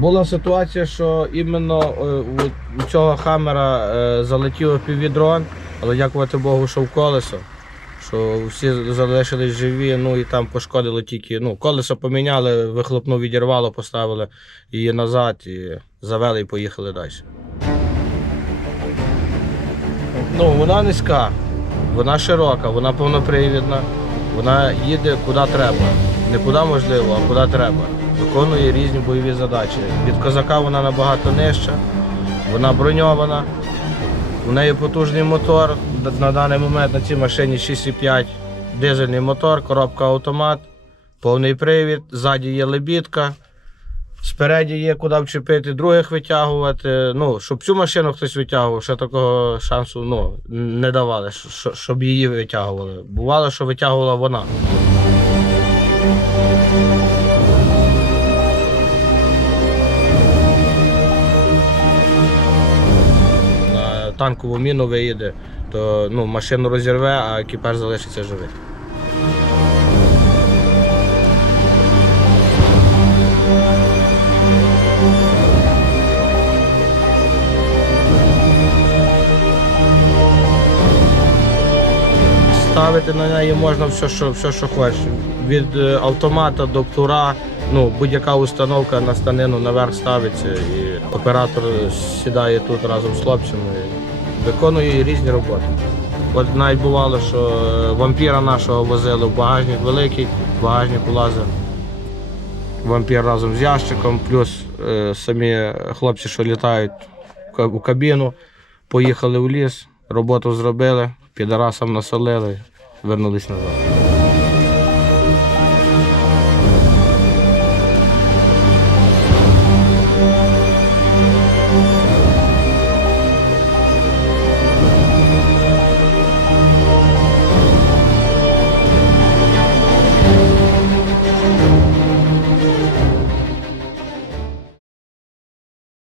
Була ситуація, що іменно е, у- цього хамера е, залетів півдрон, але дякувати Богу, що в колесо. Що всі залишились живі, ну і там пошкодили тільки. Ну, колесо поміняли, вихлопну відірвало, поставили її назад і завели і поїхали далі. Ну, вона низька, вона широка, вона повнопривідна, вона їде куди треба. Не куди можливо, а куди треба. Виконує різні бойові задачі. Від козака вона набагато нижча, вона броньована. У неї потужний мотор. На даний момент на цій машині 6,5 дизельний мотор, коробка автомат, повний привід, ззаді є лебідка. Спереді є куди вчепити, других витягувати. Ну, щоб цю машину хтось витягував, ще такого шансу ну, не давали, щоб її витягували. Бувало, що витягувала вона. На танкову міну виїде, то ну, машину розірве, а екіпаж залишиться живий. Ставити на неї можна все, що, все, що хочеш. Від е, автомата до птура, ну, будь-яка установка на станину наверх ставиться і оператор сідає тут разом з хлопцями і виконує різні роботи. От навіть бувало, що е, вампіра нашого возили в багажник великий, в багажник лазер. Вампір разом з ящиком, плюс е, самі хлопці, що літають у кабіну, поїхали в ліс, роботу зробили, підарасам насолили, вернулись назад.